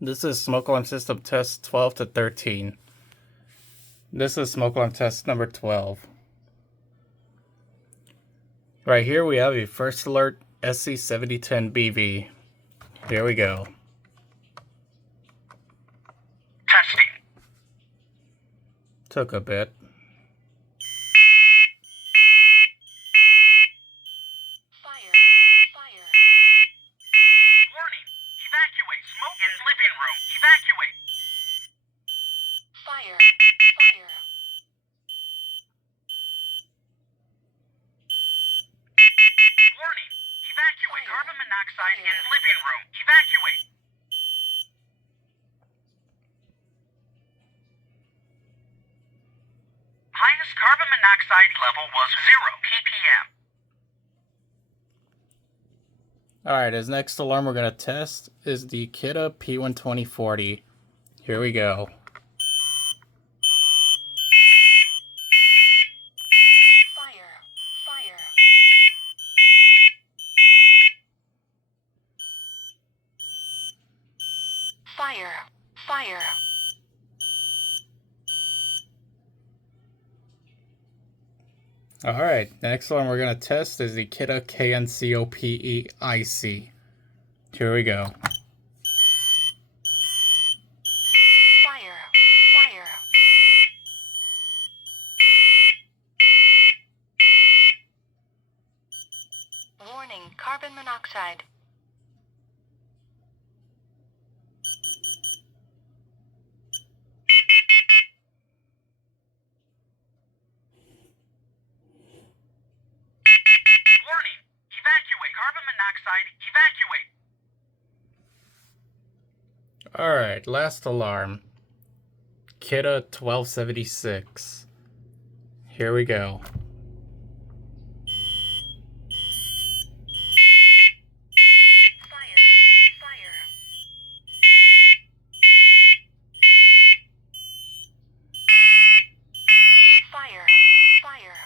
This is smoke alarm system test 12 to 13. This is smoke alarm test number 12. Right here we have a first alert SC7010BV. Here we go. Testing. Took a bit. Fire. Warning. Evacuate. Smoke in living room. Evacuate. Fire. Warning. Evacuate. Carbon monoxide in living room. Evacuate. Highest carbon monoxide level was 0 ppm. Alright, his next alarm we're going to test is the Kidde P12040. Here we go. Fire. Alright, next one we're going to test is the Kidde KN-COSM-IBA. Here we go. Fire. Warning, carbon monoxide. Warning. Evacuate. Carbon monoxide. Evacuate. Alright, last alarm. Kidde 1276. Here we go. Fire.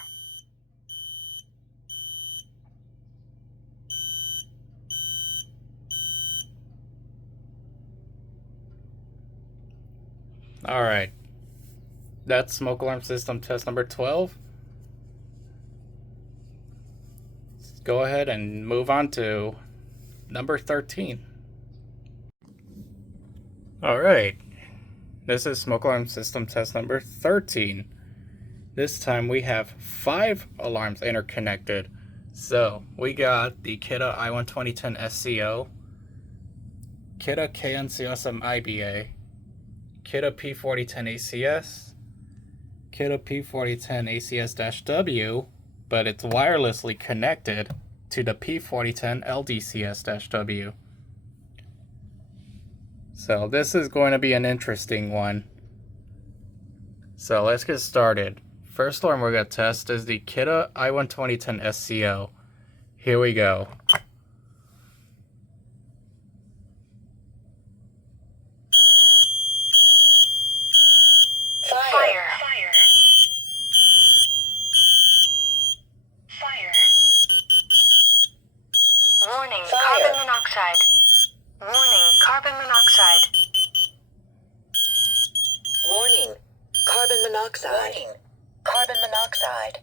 Alright. That's smoke alarm system test number 12. Let's go ahead and move on to number 13. Alright. This is smoke alarm system test number 13. This time we have 5 alarms interconnected. So we got the Kidde I12010SCO, Kidde KN-COSM-IBA, Kidde P4010ACS, Kidde P4010ACS-W, but it's wirelessly connected to the P4010LDCS-W. So this is going to be an interesting one. So let's get started. First alarm we're going to test is the Kidde I12010SCO. Here we go. Fire. Warning, carbon monoxide. Warning, carbon monoxide. Warning, carbon monoxide. Carbon monoxide.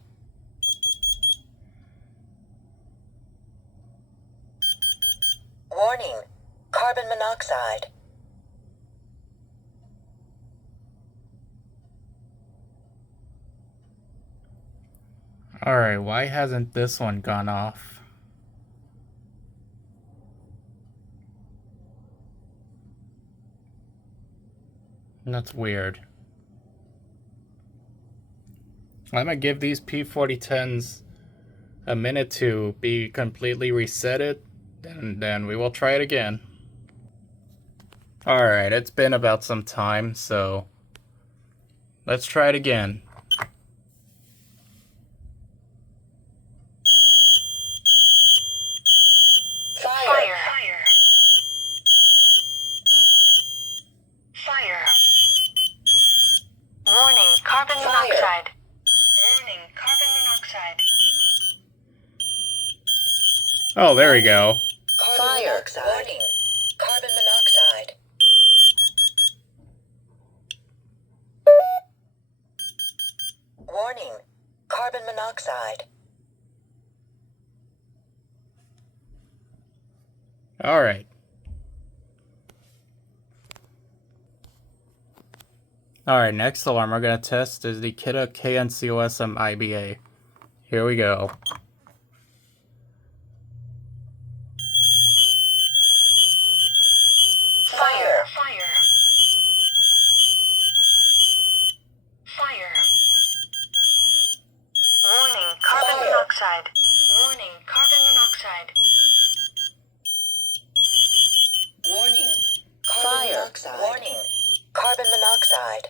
Warning, carbon monoxide. Alright, why hasn't this one gone off? That's weird. I'm gonna give these P4010s a minute to be completely resetted, and then we will try it again. Alright, it's been about some time, so let's try it again. Fire. Warning, carbon monoxide. Warning, carbon monoxide. Oh, there we go. Fire. Warning, carbon monoxide. monoxide. Alright. Alright, next alarm we're going to test is the Kidde KN-COSM-IBA. Here we go. Fire. Fire. Fire. Warning, carbon Fire. monoxide. Warning, carbon monoxide. Warning. Carbon monoxide. Warning. Carbon monoxide.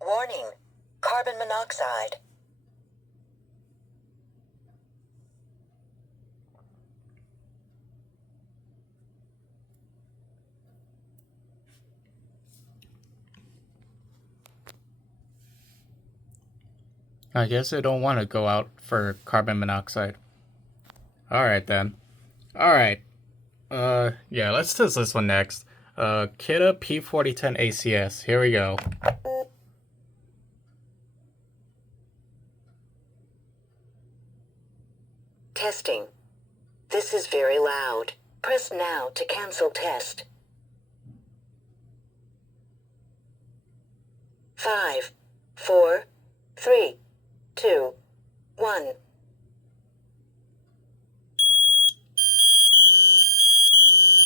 Warning. Carbon monoxide. I guess I don't want to go out for carbon monoxide. Alright then. Alright. Yeah, let's test this one next. Kidde P4010ACS. Here we go. Testing. This is very loud. Press now to cancel test. 5, 4, 3, 2, 1.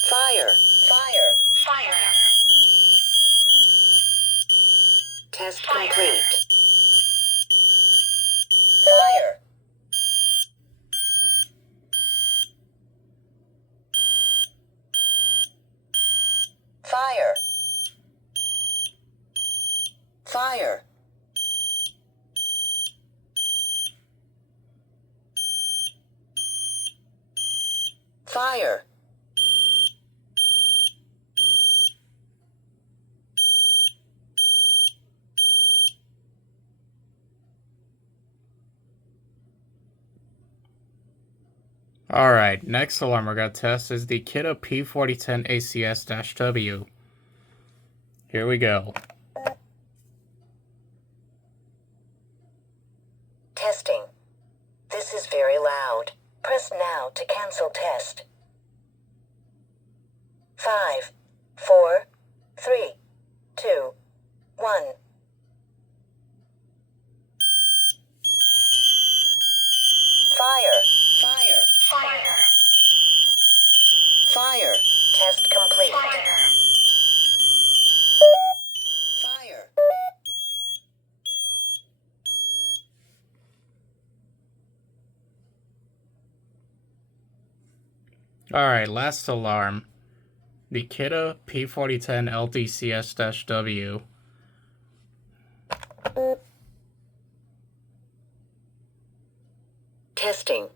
Fire. Fire. Fire. Test Fire. complete. Fire. Fire. Fire. Fire. Alright, next alarm we're going to test is the Kidde P4010ACS-W. Here we go. Testing. This is very loud. Press now to cancel test. 5, 4, 3, 2, 1. Fire. Fire. Fire. Fire. Test complete. Fire. Fire. Alright, last alarm. The Kidde P4010LDCS-W. Testing.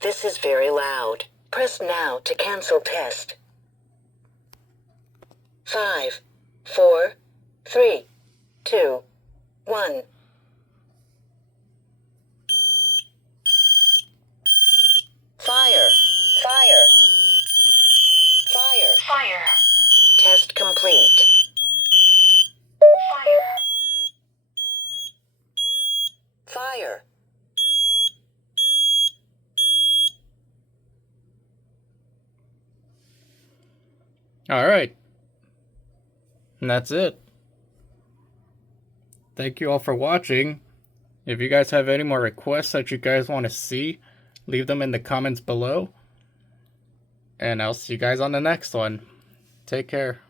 This is very loud. Press now to cancel test. 5, 4, 3, 2, 1. Fire. Fire. Fire. Fire. Test complete. Fire. Fire. Alright. And that's it. Thank you all for watching. If you guys have any more requests that you guys want to see, leave them in the comments below. And I'll see you guys on the next one. Take care.